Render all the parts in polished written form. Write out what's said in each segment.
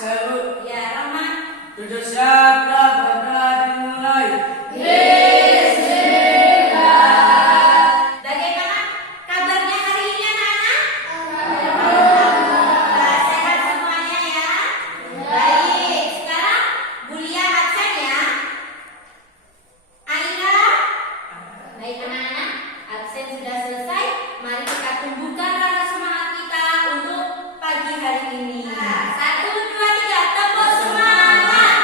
Seru. Ya, Rama. Sudah siap, pada dimulai. Bagaimana kabarnya hari ini anak-anak? Alhamdulillah. Sehat semuanya ya? Baik. Sekarang Bu Lia absen ya? Aina? Baik anak-anak, absen sudah selesai. Mari kita tumbuhkan rasa semangat kita untuk pagi hari ini. 1, 2, 3, tepuk semangat.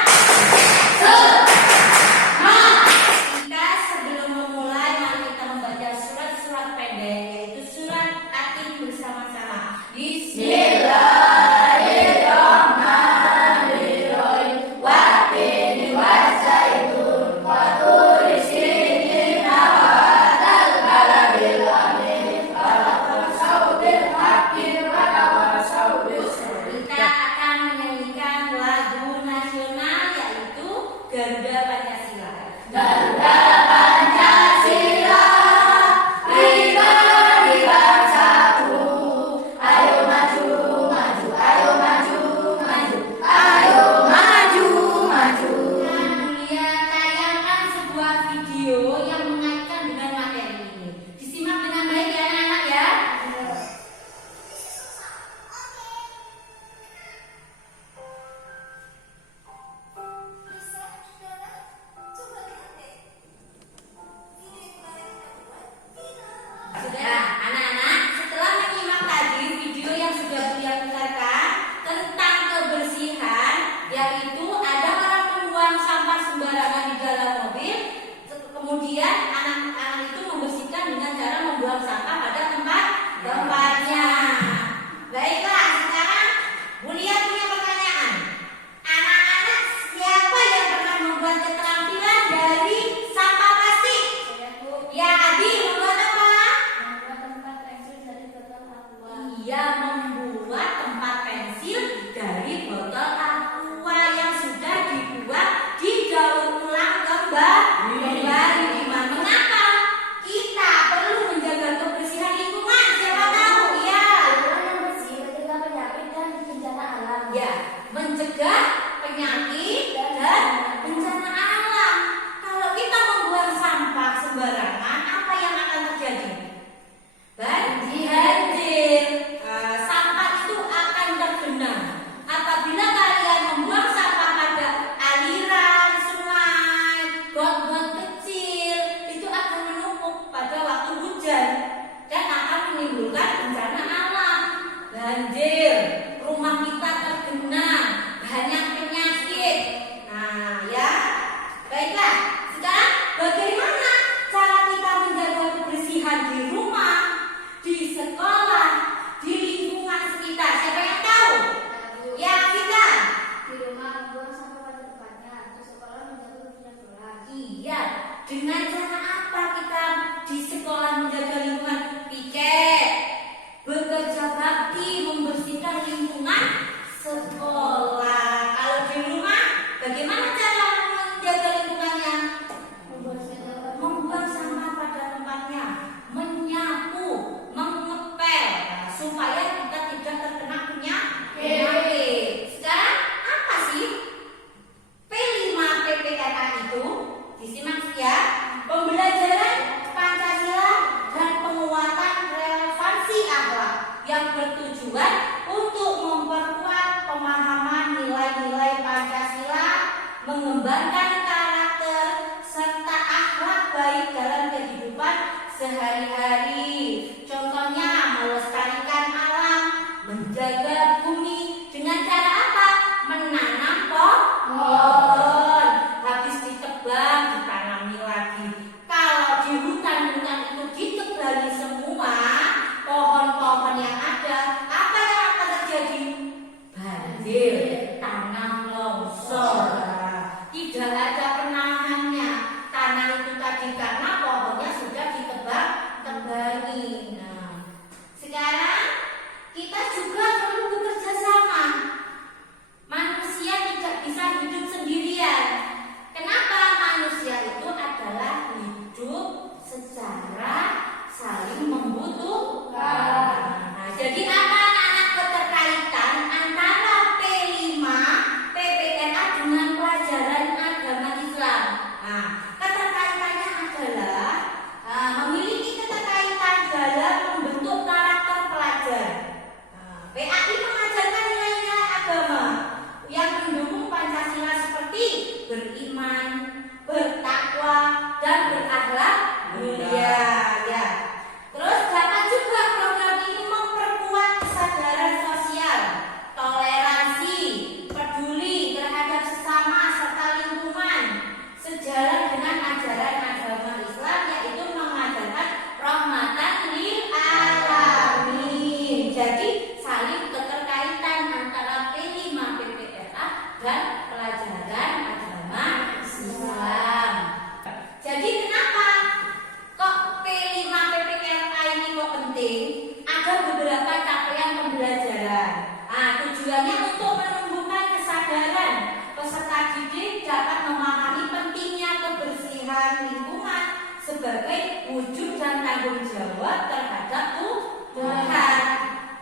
jawab terhadap Tuhan.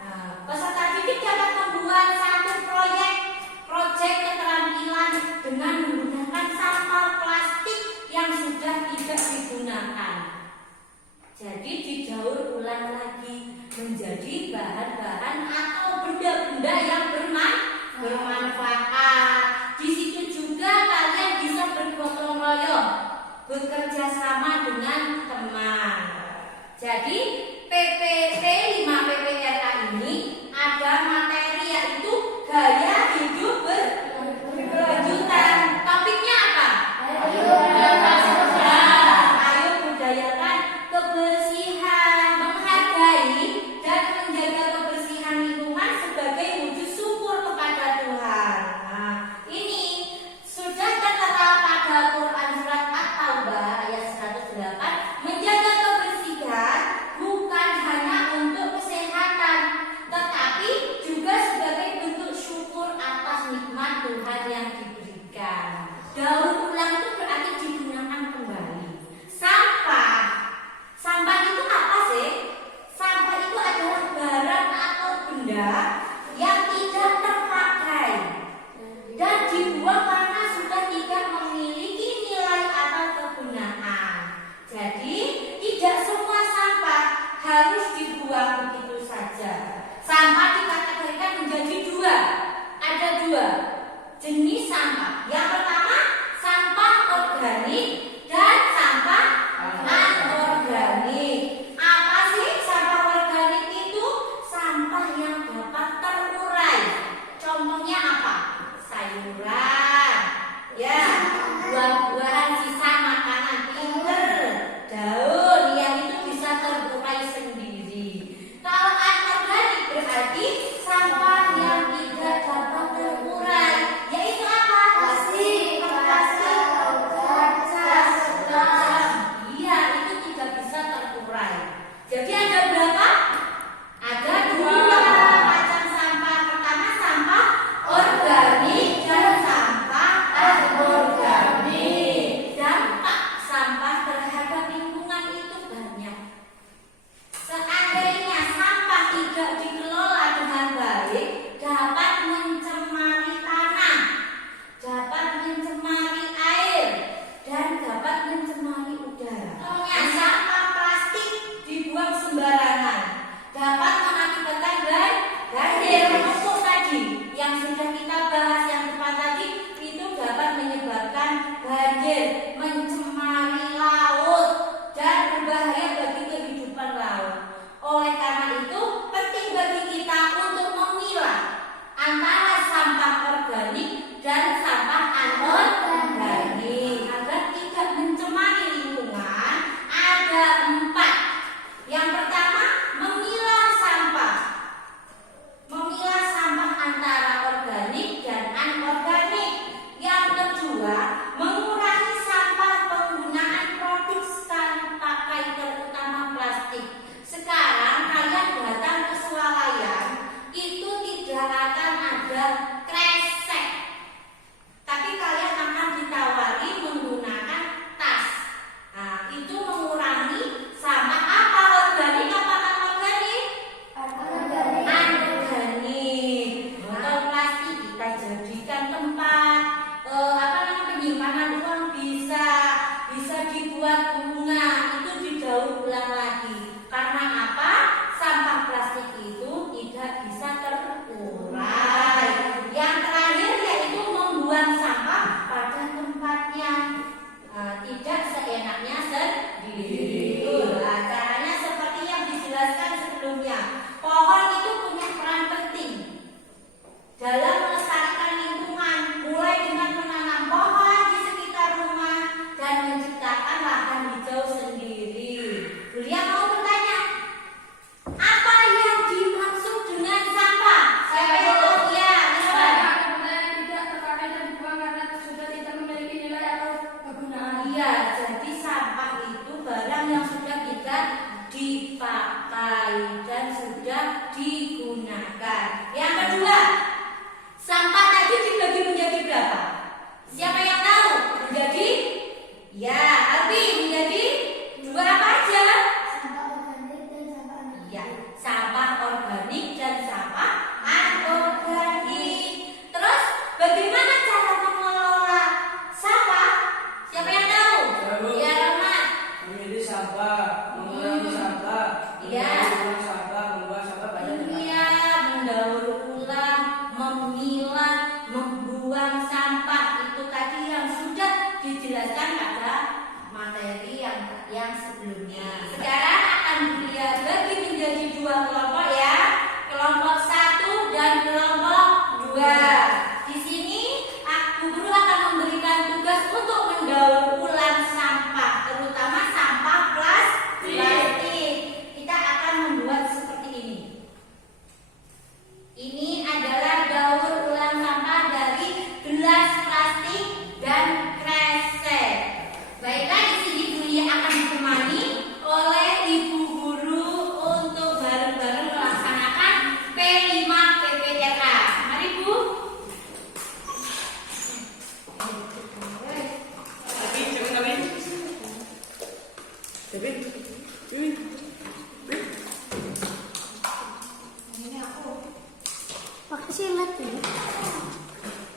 Nah, peserta didik dapat membuat satu proyek keterampilan dengan menggunakan sampah plastik yang sudah tidak digunakan. Jadi didaur ulang lagi menjadi bahan-bahan atau benda-benda yang bermanfaat. Di situ juga kalian bisa bergotong royong, bekerja sama dengan teman. Jadi PPT 5 PPRA ini ada materi yaitu gaya hidup berkelanjutan. Topiknya apa? Ayo budayakan kebersihan, menghargai dan menjaga kebersihan lingkungan sebagai wujud syukur kepada Tuhan. Nah, ini sudah tertera pada Quran surat At-Taubah ayat 108, menjaga kebersihan bukan hanya untuk kesehatan, tetapi juga sebagai bentuk syukur atas nikmat Tuhan yang diberikan. Daur ulang itu berarti digunakan kembali. Sampah itu apa sih? Sampah itu adalah barang atau benda yang tidak terpakai dan dibuang karena sudah tidak memiliki nilai atau kegunaan. Jadi tidak semua sampah harus dibuang begitu saja. Sampah dikategorikan menjadi dua. Ada dua jenis sampah. Yang pertama sampah organik dan sampah anorganik. Apa sih sampah organik itu? Sampah yang dapat terurai. Contohnya apa? Sayuran, ya, buah-buahan sisa makanan, pinggir, daun yang itu bisa terurai sendiri. Kalau anorganik berarti sampah yang tidak dapat terurai, yaitu apa? Plastik, kaca, sedotan. Iya, itu tidak bisa terurai. Jadi ada berapa? Ada dua macam sampah. Pertama sampah organik dan sampah anorganik. Dampak sampah terhadap lingkungan itu banyak. Seandainya sampah tidak dikelola dengan baik, dapat mencemari tanah, dapat mencemari air, dan dapat mencemari udara. Contohnya sampah plastik dibuang sembarangan dapat mengakibatkan banjir menumpuk tadi yang sudah kita bahas yang depan tadi, itu dapat menyebabkan banjir, mencemari laut dan berbahaya bagi kehidupan laut. Oleh karena itu penting bagi kita untuk memilah antara sampah organik dan sampah anorganik agar tidak mencemari lingkungan. Ada 4. Yang pertama memilah sampah antara organik dan anorganik. Yang kedua mengurangi sampah penggunaan produk sekali pakai terutama plastik. Sekarang kalian datang ke swalayan itu tidak akan ada kresek, tapi kalian akan ditawari menggunakan tas. Nah, itu mengurangi sampah apa? Organik apa anorganik? Anorganik. Botol plastik kita jadikan tempat penyimpanan uang, bisa dibuat bunga, itu didaur ulang lagi. Karena apa? Sampah plastik itu tidak bisa terurai. Yang terakhir yaitu membuang sampah pada tempatnya, tidak seenaknya sendiri. Nah, caranya seperti yang dijelaskan sebelumnya. Pohon itu punya peran penting dalam melestarikan lingkungan, mulai dengan menanam pohon di sekitar rumah dan menciptakan lahan hijau sendiri. Beliau mau bertanya, apa yang dimaksud dengan sampah? Siapa yang tahu? Ya, silakan. Tidak terpakai dan dibuang karena sudah tidak memiliki nilai atau kegunaan. Iya, jadi sampah itu barang yang sudah tidak dipakai dan sudah digunakan. Yang kedua,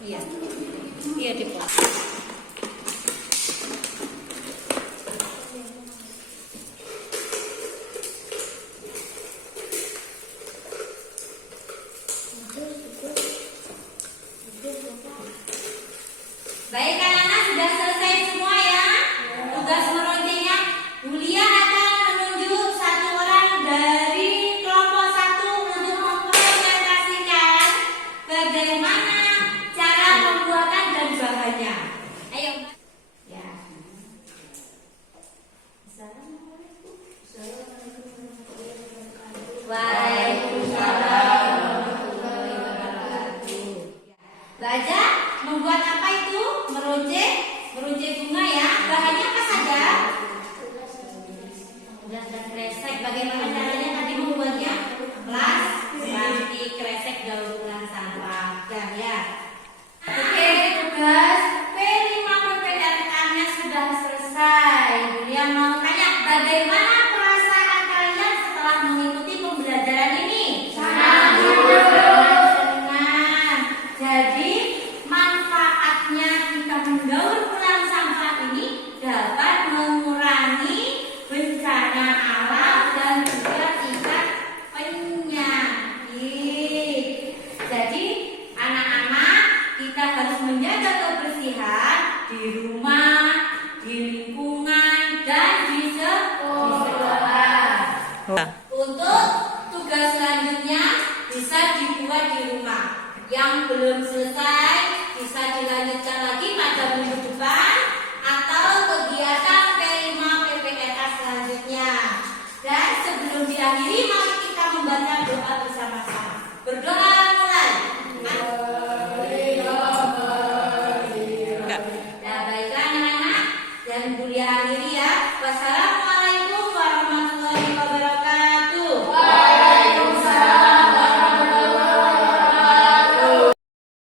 Iya. Iya dipotong. Baik anak-anak, sudah selesai semua ya tugas meroncengnya. Julian akan menunjuk satu orang dari kelompok 1 untuk mempresentasikan bagaimana cara pembuatan dan bahannya. Ayo. Ya. Assalamualaikum. Waalaikumsalam warahmatullahi wabarakatuh. Belajar membuat apa itu? Meruncing bunga ya. Bahannya apa saja? Gelas dan kresek. Bagaimana caranya tadi membuatnya? Plastik, kresek, daur ulang sampah. Ya. Oke, tugas P5 PPDN-nya sudah selesai. Julian mau tanya, bagaimana perasaan kalian setelah mengikuti pembelajaran ini? Senang. Jadi manfaatnya kita mendaur ulang sampah ini dapat mengurangi bencana alam dan juga tingkat penyakit. Jadi anak-anak, kita harus menjaga kebersihan di rumah, di lingkungan, dan di sekolah. Untuk tugas selanjutnya bisa dibuat di rumah. Yang belum selesai